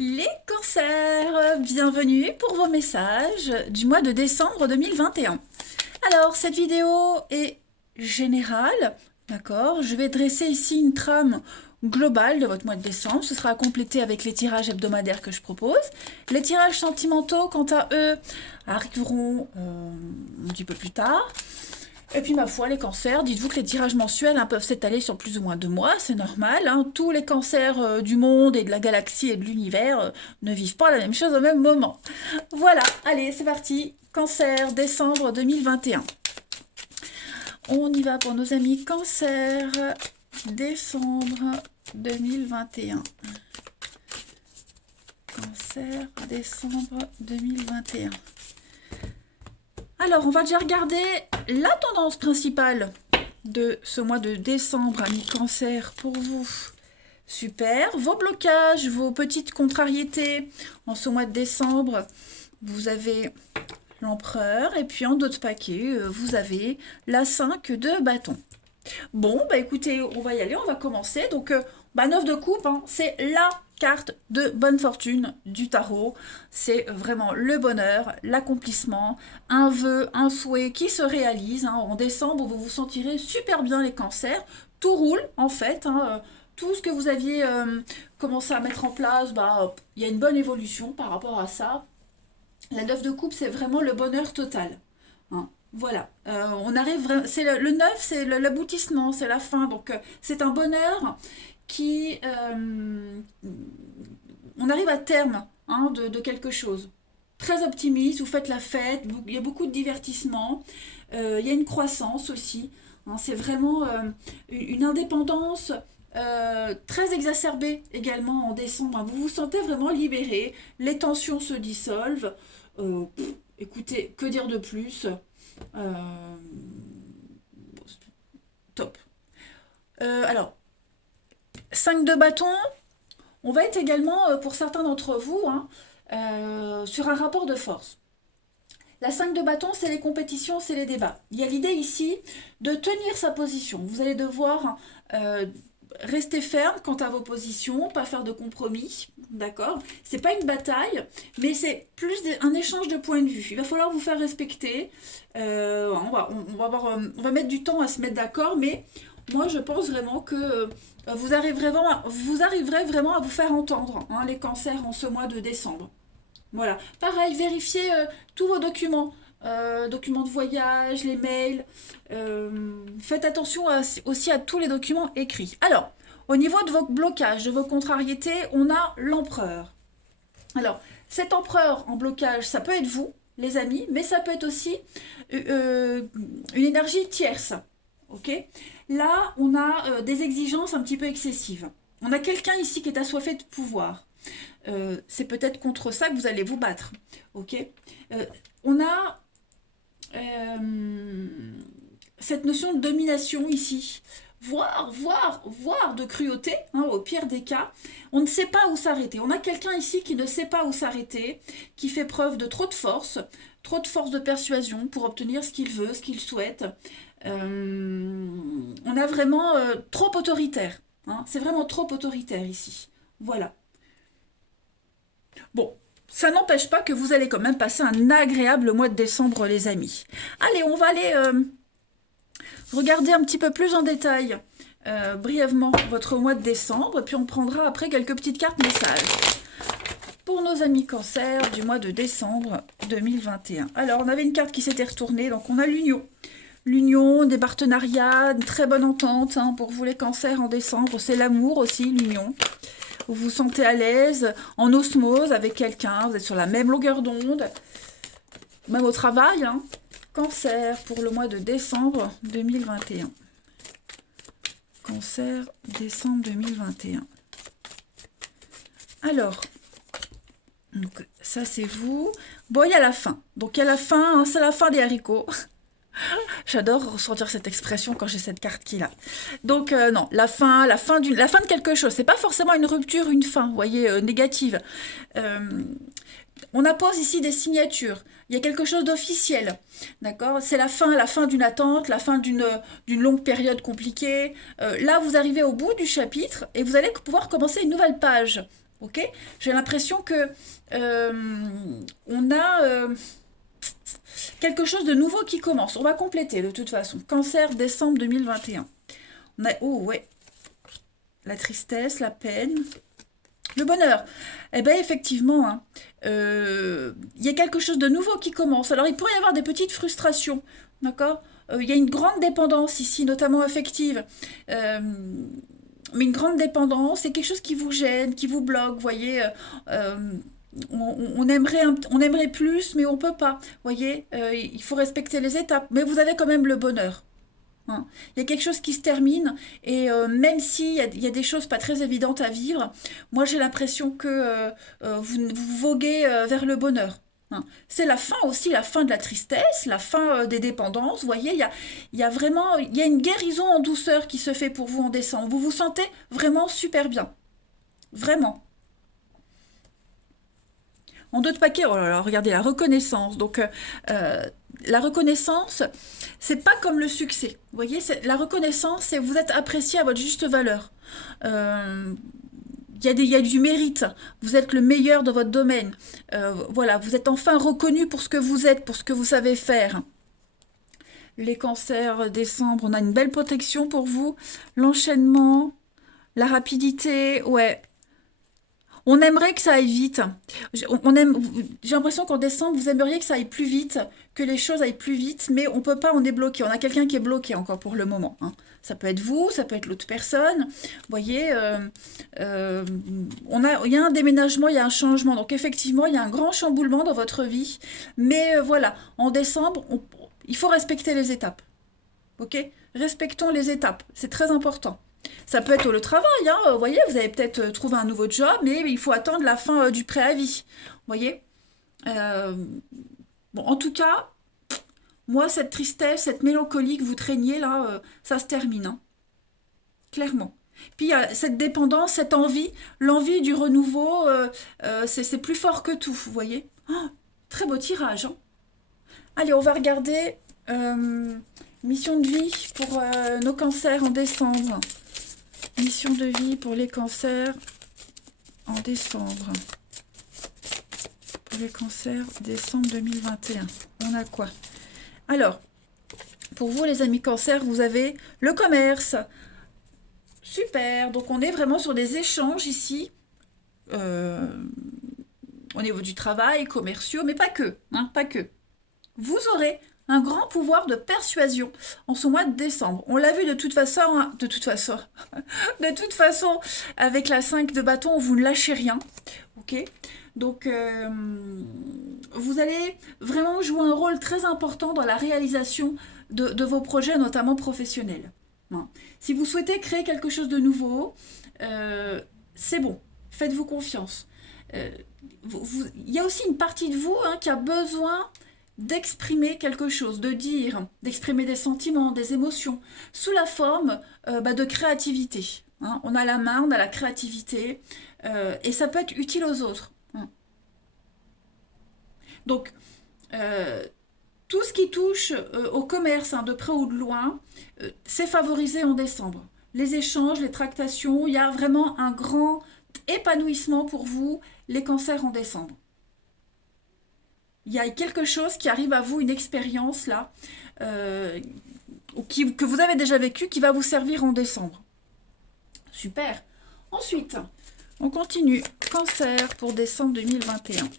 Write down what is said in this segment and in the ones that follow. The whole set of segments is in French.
Les cancers, bienvenue pour vos messages du mois de décembre 2021. Alors, cette vidéo est générale, d'accord? Je vais dresser ici une trame globale de votre mois de décembre. Ce sera complété avec les tirages hebdomadaires que je propose. Les tirages sentimentaux, quant à eux, arriveront un petit peu plus tard. Et puis ma foi, les cancers, dites-vous que les tirages mensuels peuvent s'étaler sur plus ou moins 2 mois, c'est normal. Tous les cancers du monde et de la galaxie et de l'univers ne vivent pas la même chose au même moment. Voilà, allez, c'est parti. Cancer, décembre 2021. On y va pour nos amis cancer, décembre 2021. Cancer, décembre 2021. Alors, on va déjà regarder la tendance principale de ce mois de décembre, amis cancer, pour vous. Super. Vos blocages, vos petites contrariétés en ce mois de décembre, vous avez l'empereur et puis en d'autres paquets, vous avez la 5 de bâton. Bon, bah écoutez, on va y aller, on va commencer. Donc, 9 de coupe, c'est la carte de bonne fortune du tarot. C'est vraiment le bonheur, l'accomplissement, un vœu, un souhait qui se réalise. En décembre, vous vous sentirez super bien les cancers. Tout roule, en fait. Tout ce que vous aviez commencé à mettre en place, il y a une bonne évolution par rapport à ça. La 9 de coupe, c'est vraiment le bonheur total. Voilà, on arrive vraiment, c'est le 9, c'est l'aboutissement, c'est la fin. Donc c'est un bonheur qui on arrive à terme de quelque chose. Très optimiste, vous faites la fête, il y a beaucoup de divertissement, il y a une croissance aussi. C'est vraiment une indépendance très exacerbée également en décembre. Vous vous sentez vraiment libéré, les tensions se dissolvent. Écoutez, que dire de plus? Euh, Top. Alors, 5 de bâton, on va être également, pour certains d'entre vous, sur un rapport de force. La 5 de bâton, c'est les compétitions, c'est les débats. Il y a l'idée ici de tenir sa position. Vous allez devoir rester ferme quant à vos positions, pas faire de compromis, d'accord? C'est pas une bataille, mais c'est plus un échange de points de vue. Il va falloir vous faire respecter. On va mettre du temps à se mettre d'accord, mais moi je pense vraiment que vous arriverez vraiment à vous faire entendre, les cancers en ce mois de décembre. Voilà. Pareil, vérifiez tous vos documents. Documents de voyage, les mails. Faites attention aussi à tous les documents écrits. Alors, au niveau de vos blocages, de vos contrariétés, on a l'empereur. Alors, cet empereur en blocage, ça peut être vous, les amis, mais ça peut être aussi une énergie tierce. Ok? Là, on a des exigences un petit peu excessives. On a quelqu'un ici qui est assoiffé de pouvoir. C'est peut-être contre ça que vous allez vous battre. Ok? On a cette notion de domination ici, voire de cruauté, au pire des cas. On ne sait pas où s'arrêter. On a quelqu'un ici qui ne sait pas où s'arrêter, qui fait preuve de trop de force de persuasion pour obtenir ce qu'il veut, ce qu'il souhaite. On a vraiment trop autoritaire. C'est vraiment trop autoritaire ici. Voilà. Bon, ça n'empêche pas que vous allez quand même passer un agréable mois de décembre, les amis. Allez, on va aller regarder un petit peu plus en détail, brièvement, votre mois de décembre, puis on prendra après quelques petites cartes messages. Pour nos amis cancer du mois de décembre 2021. Alors, on avait une carte qui s'était retournée, donc on a l'union. L'union, des partenariats, une très bonne entente pour vous les cancers en décembre. C'est l'amour aussi, l'union. Vous vous sentez à l'aise, en osmose avec quelqu'un, vous êtes sur la même longueur d'onde, même au travail. Cancer pour le mois de décembre 2021. Cancer, décembre 2021. Alors, donc, ça c'est vous. Bon, il y a la fin. Donc il y a la fin, c'est la fin des haricots. J'adore ressentir cette expression quand j'ai cette carte qui est là. Donc non, la fin de quelque chose. C'est pas forcément une rupture, une fin, vous voyez, négative. On appose ici des signatures. Il y a quelque chose d'officiel, d'accord? C'est la fin d'une attente, la fin d'une longue période compliquée. Là, vous arrivez au bout du chapitre et vous allez pouvoir commencer une nouvelle page Ok? J'ai l'impression que on a quelque chose de nouveau qui commence. On va compléter de toute façon. Cancer, décembre 2021. On a, oh ouais, la tristesse, la peine, le bonheur. Eh bien, effectivement, hein, y a quelque chose de nouveau qui commence. Alors, il pourrait y avoir des petites frustrations, d'accord. Il y a une grande dépendance ici, notamment affective. Euh, mais une grande dépendance, c'est quelque chose qui vous gêne, qui vous bloque, vous voyez. Euh, on aimerait plus, mais on peut pas. Vous voyez, il faut respecter les étapes. Mais vous avez quand même le bonheur. Hein. Il y a quelque chose qui se termine et même s'il y a des choses pas très évidentes à vivre, moi j'ai l'impression que vous voguez vers le bonheur. Hein. C'est la fin aussi, la fin de la tristesse, la fin des dépendances. Vous voyez, il y a vraiment il y a une guérison en douceur qui se fait pour vous en décembre. Vous vous sentez vraiment super bien. Vraiment. En deux de paquets, oh là là, regardez la reconnaissance. Donc, la reconnaissance, c'est pas comme le succès. Vous voyez, la reconnaissance, c'est vous êtes apprécié à votre juste valeur. Euh, il y a du mérite. Vous êtes le meilleur de votre domaine. Voilà, vous êtes enfin reconnu pour ce que vous êtes, pour ce que vous savez faire. Les cancers, décembre, on a une belle protection pour vous. L'enchaînement, la rapidité, ouais. On aimerait que ça aille vite. J'ai l'impression qu'en décembre, vous aimeriez que ça aille plus vite, que les choses aillent plus vite, mais on peut pas, on est bloqué. On a quelqu'un qui est bloqué encore pour le moment. Hein. Ça peut être vous, ça peut être l'autre personne. Vous voyez, euh, il y a un déménagement, il y a un changement. Donc effectivement, il y a un grand chamboulement dans votre vie. Mais voilà, en décembre, il faut respecter les étapes. Ok? Respectons les étapes. C'est très important. Ça peut être le travail, hein, vous voyez, vous avez peut-être trouvé un nouveau job, mais il faut attendre la fin du préavis. Vous voyez. Euh, bon, en tout cas, moi, cette tristesse, cette mélancolie que vous traîniez là, ça se termine, hein, clairement. Puis il y a cette dépendance, cette envie, l'envie du renouveau, c'est plus fort que tout, vous voyez. Oh, très beau tirage. Hein. Allez, on va regarder mission de vie pour nos cancers en décembre. Mission de vie pour les cancers en décembre. Pour les cancers, décembre 2021. On a quoi? Alors, pour vous les amis cancers, vous avez le commerce. Super, donc on est vraiment sur des échanges ici. euh, au niveau du travail, commerciaux, mais pas que. Hein, pas que. Vous aurez un grand pouvoir de persuasion en ce mois de décembre. On l'a vu de toute façon, hein, de toute façon, avec la 5 de bâton, vous ne lâchez rien. Ok. Donc, vous allez vraiment jouer un rôle très important dans la réalisation de vos projets, notamment professionnels. Hein. Si vous souhaitez créer quelque chose de nouveau, euh, c'est bon. Faites-vous confiance. Euh, il y a aussi une partie de vous hein, qui a besoin d'exprimer quelque chose, de dire, d'exprimer des sentiments, des émotions, sous la forme de créativité. Hein. On a la main, on a la créativité, et ça peut être utile aux autres. Hein. Donc, euh, tout ce qui touche au commerce, hein, de près ou de loin, c'est favorisé en décembre. Les échanges, les tractations, il y a vraiment un grand épanouissement pour vous, les cancers en décembre. Il y a quelque chose qui arrive à vous, une expérience là, euh, que vous avez déjà vécue, qui va vous servir en décembre. Super. Ensuite, on continue. Cancer pour décembre 2021.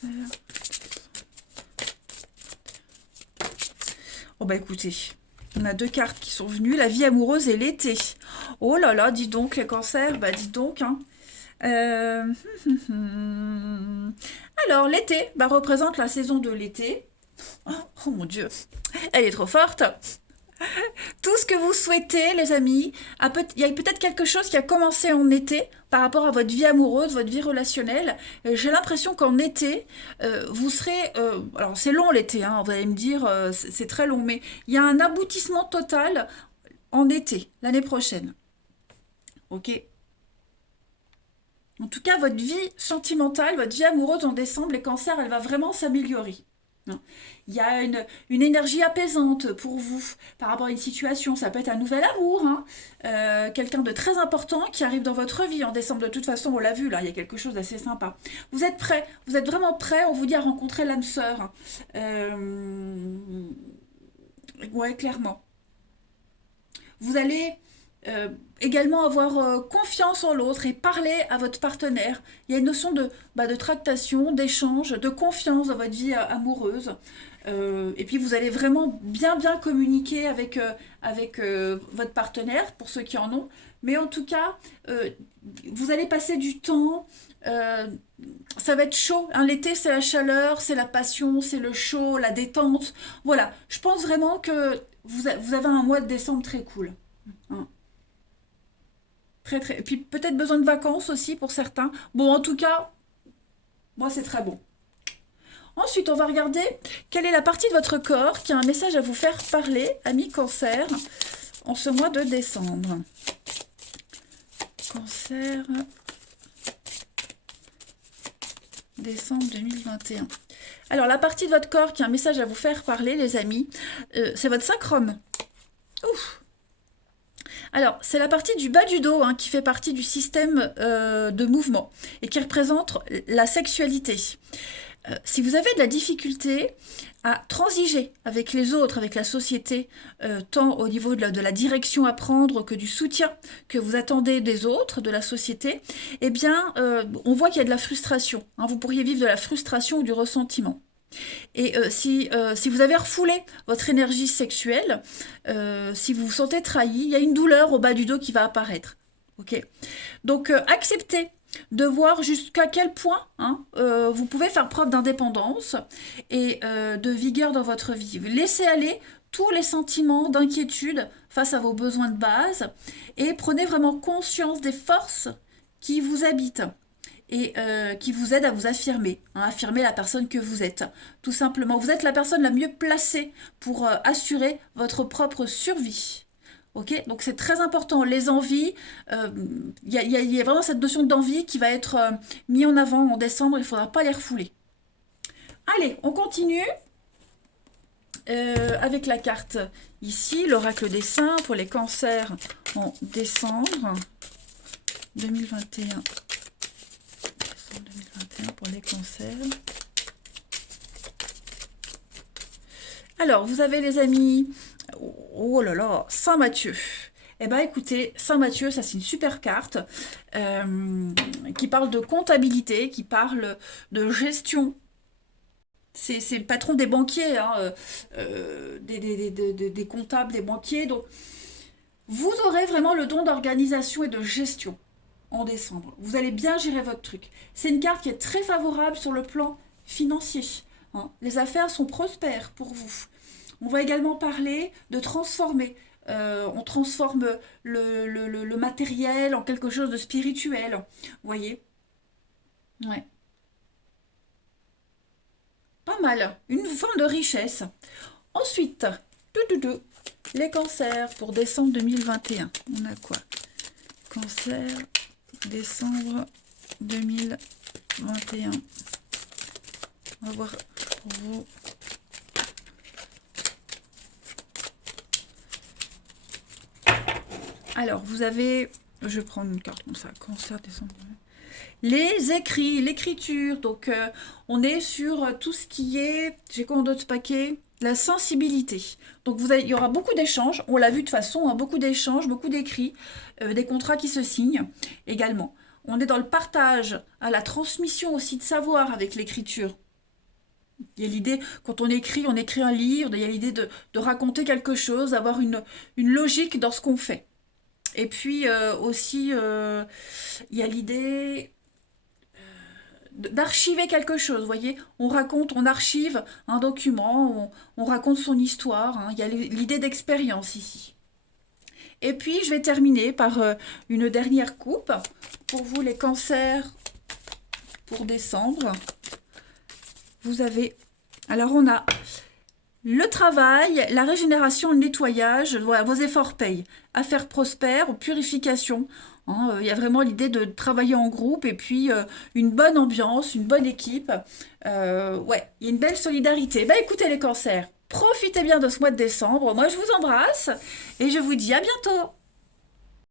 Cancer. Oh bah écoutez, on a deux cartes qui sont venues, la vie amoureuse et l'été. Oh là là, dis donc les cancers, bah dis donc, hein. Euh, Alors, l'été représente la saison de l'été. Oh mon Dieu, elle est trop forte. Tout ce que vous souhaitez, les amis, il y a peut-être quelque chose qui a commencé en été par rapport à votre vie amoureuse, votre vie relationnelle. J'ai l'impression qu'en été, vous serez... alors, c'est long l'été, hein, vous allez me dire, c'est très long, mais il y a un aboutissement total en été, l'année prochaine. Ok. En tout cas, votre vie sentimentale, votre vie amoureuse en décembre, les cancers, elle va vraiment s'améliorer. hein. Il y a une énergie apaisante pour vous par rapport à une situation. Ça peut être un nouvel amour, hein. Quelqu'un de très important qui arrive dans votre vie en décembre. De toute façon, on l'a vu là, il y a quelque chose d'assez sympa. Vous êtes prêts, vous êtes vraiment prêts, on vous dit à rencontrer l'âme sœur, hein. Ouais, clairement. Vous allez également avoir confiance en l'autre et parler à votre partenaire. Il y a une notion de tractation, d'échange, de confiance dans votre vie amoureuse. Et puis vous allez vraiment bien communiquer avec votre partenaire, pour ceux qui en ont. Mais en tout cas, vous allez passer du temps. Ça va être chaud, hein. L'été, c'est la chaleur, c'est la passion, c'est le chaud, la détente. Voilà, je pense vraiment que vous avez un mois de décembre très cool, hein. Et puis peut-être besoin de vacances aussi pour certains. Bon, en tout cas, moi, c'est très bon. Ensuite, on va regarder quelle est la partie de votre corps qui a un message à vous faire parler, ami Cancer, en ce mois de décembre. Cancer, décembre 2021. Alors, la partie de votre corps qui a un message à vous faire parler, les amis, c'est votre sacrum. Ouf! Alors, c'est la partie du bas du dos, hein, qui fait partie du système de mouvement et qui représente la sexualité. Si vous avez de la difficulté à transiger avec les autres, avec la société, tant au niveau de la direction à prendre que du soutien que vous attendez des autres, de la société, eh bien, on voit qu'il y a de la frustration, hein. Vous pourriez vivre de la frustration ou du ressentiment. Et si vous avez refoulé votre énergie sexuelle, si vous vous sentez trahi, il y a une douleur au bas du dos qui va apparaître. Ok. Donc acceptez de voir jusqu'à quel point, hein, vous pouvez faire preuve d'indépendance et de vigueur dans votre vie. Laissez aller tous les sentiments d'inquiétude face à vos besoins de base et prenez vraiment conscience des forces qui vous habitent et qui vous aide à vous affirmer, hein, affirmer la personne que vous êtes. Tout simplement, vous êtes la personne la mieux placée pour assurer votre propre survie. Ok, donc c'est très important. Les envies, y a vraiment cette notion d'envie qui va être mise en avant en décembre. Il ne faudra pas les refouler. Allez, on continue avec la carte ici, l'oracle des saints pour les cancers en décembre 2021. Pour les cancers. Alors, vous avez les amis, oh là là, Saint Matthieu. Eh bien, écoutez, Saint Matthieu, ça c'est une super carte qui parle de comptabilité, qui parle de gestion. C'est le patron des banquiers, hein, des comptables, des banquiers. Donc, vous aurez vraiment le don d'organisation et de gestion en décembre. Vous allez bien gérer votre truc. C'est une carte qui est très favorable sur le plan financier, hein. Les affaires sont prospères pour vous. On va également parler de transformer. On transforme le matériel en quelque chose de spirituel. Vous voyez? Ouais. Pas mal. Une forme de richesse. Ensuite, les cancers pour décembre 2021. On a quoi? Cancer, décembre 2021. On va voir pour vous. Alors, vous avez... Je vais prendre une carte comme ça. Cancer, décembre. Les écrits, l'écriture. Donc, on est sur tout ce qui est... J'ai quoi d'autres paquets? La sensibilité. Donc, il y aura beaucoup d'échanges. On l'a vu de toute façon, hein, beaucoup d'échanges, beaucoup d'écrits, des contrats qui se signent également. On est dans le partage, à la transmission aussi de savoir avec l'écriture. Il y a l'idée, quand on écrit un livre, il y a l'idée de raconter quelque chose, d'avoir une logique dans ce qu'on fait. Et puis aussi, il y a l'idée d'archiver quelque chose, vous voyez, on raconte, on archive un document, on raconte son histoire, hein. Il y a l'idée d'expérience ici. Et puis, je vais terminer par une dernière coupe pour vous, les cancers, pour décembre. Vous avez... Alors, on a Le travail, la régénération, le nettoyage, voilà, vos efforts payent. Affaires prospères ou purification. Hein, il y a vraiment l'idée de travailler en groupe et puis une bonne ambiance, une bonne équipe. Ouais, il y a une belle solidarité. Bah écoutez les cancers, profitez bien de ce mois de décembre. Moi je vous embrasse et je vous dis à bientôt.